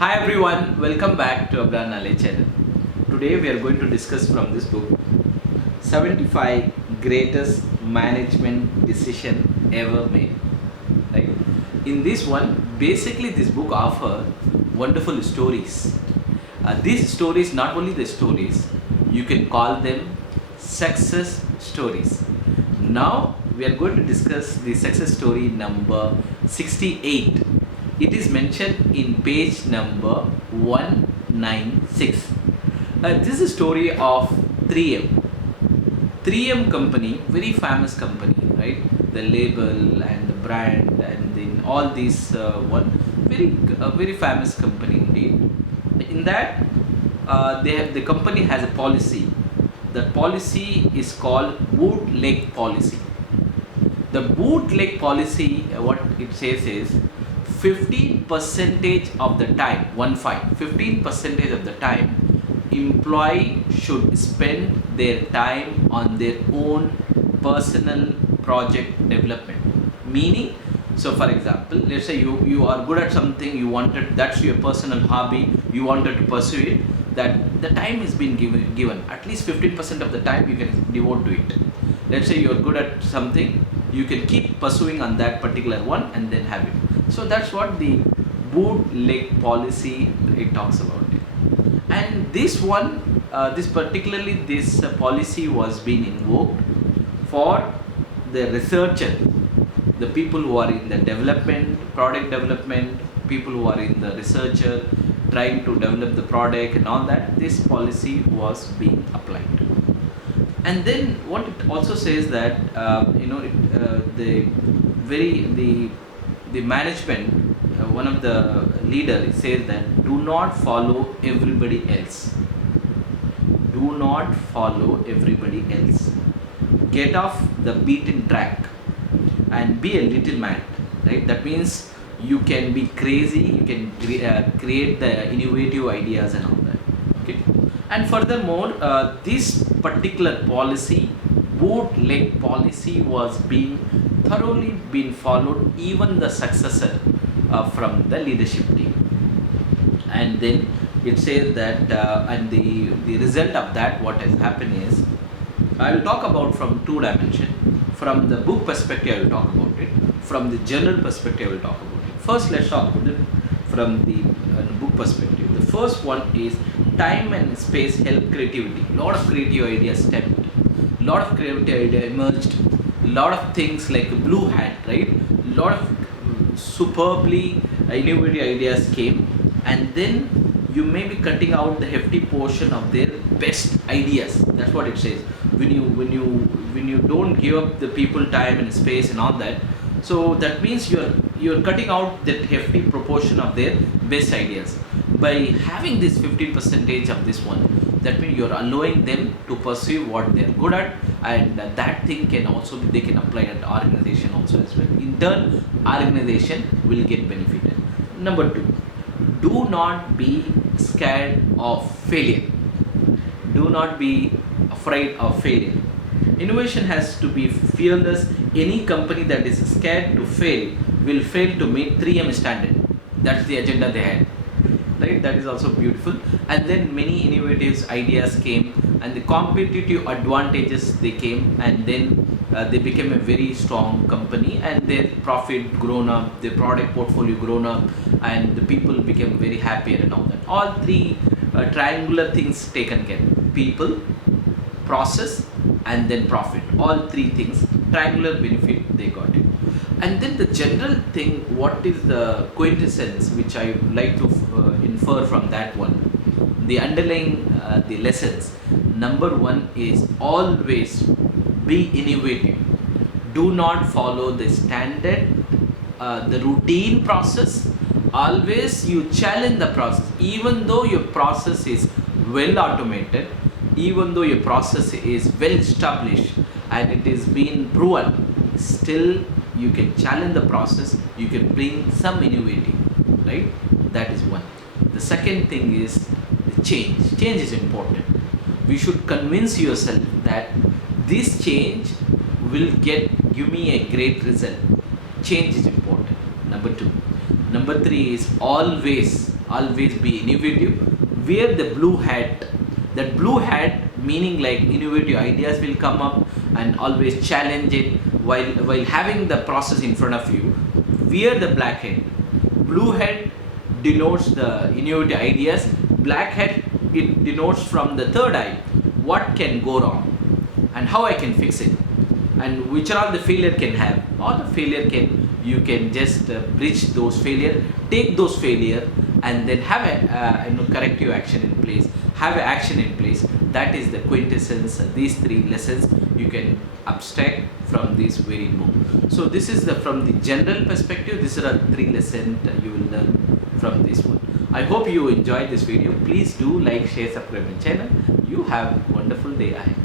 Hi everyone, welcome back to Abra Knowledge channel. Today we are going to discuss from this book 75 greatest management decision ever made. Right? In this one, basically this book offer wonderful stories. These stories, not only the stories, you can call them success stories. Now we are going to discuss the success story number 68. It is mentioned in page number 196. This is a story of 3M. 3M company, very famous company, right? The label and the brand and then all these one very famous company indeed. In that, the company has a policy. The policy is called bootleg policy. The bootleg policy, what it says is 15 percentage of the time, 15 percentage of the time, employee should spend their time on their own personal project development. Meaning, so for example, let's say you are good at something, you wanted, that's your personal hobby, you wanted to pursue it, that the time is being given at least 15% of the time you can devote to it. Let's say you're good at something, you can keep pursuing on that particular one and then have it. So that's what the bootleg policy it talks about it. And this one, this policy was being invoked for the researcher, the people who are in the development, product development, people who are in the researcher, trying to develop the product and all that. This policy was being applied. And then what it also says that the management, one of the leader says that do not follow everybody else. Do not follow everybody else. Get off the beaten track and be a little mad, right? That means you can be crazy, you can create the innovative ideas and all that. Okay. And furthermore, this particular policy, bootleg policy, was being thoroughly been followed, even the successor from the leadership team. And then it says that and the result of that, what has happened is, I will talk about from two dimensions. From the book perspective, I will talk about it. From the general perspective, I will talk about it. First, let's talk about it from the book perspective. The first one is time and space help creativity. Lot of creative ideas stepped. Lot of creative idea emerged. Lot of things like blue hat, right? Lot of superbly innovative ideas came, and then you may be cutting out the hefty portion of their best ideas. That's what it says. When you don't give up the people time and space and all that, so that means you're cutting out that hefty proportion of their best ideas. By having this 15 percentage of this one, that means you're allowing them to pursue what they're good at, and that thing can also be, they can apply at organization also as well. In turn, organization will get benefited. Number two, do not be scared of failure. Do not be afraid of failure. Innovation has to be fearless. Any company that is scared to fail will fail to meet 3M standard. That's the agenda they had. Right? That is also beautiful. And then many innovative ideas came, and the competitive advantages they came, and then they became a very strong company, and their profit grown up, their product portfolio grown up, and the people became very happier and all that. All three triangular things taken care: people, process, and then profit. All three things, triangular benefit they got it. And then the general thing, what is the quintessence which I would like to infer from that one, the underlying the lessons. Number one is always be innovative. Do not follow the standard, the routine process. Always you challenge the process, even though your process is well automated, even though your process is well established and it is being proven, still you can challenge the process, you can bring some innovative, right? That is one. The second thing is the change. Change is important. We should convince yourself that this change will give me a great result. Change is important. Number two. Number three is always always be innovative. Wear the blue hat. That blue hat meaning like innovative ideas will come up and always challenge it while having the process in front of you. Wear the black hat. Blue hat denotes the innovative ideas. Black hat, it denotes from the third eye what can go wrong and how I can fix it, and which are all the failure can have. All the failure can, you can just bridge those failure, take those failure, and then have a corrective action in place, have an action in place. That is the quintessence. These three lessons you can abstract from this very book. So this is the, from the general perspective, these are three lessons you will learn from this one. I hope you enjoyed this video. Please do like, share, subscribe my channel. You have a wonderful day ahead.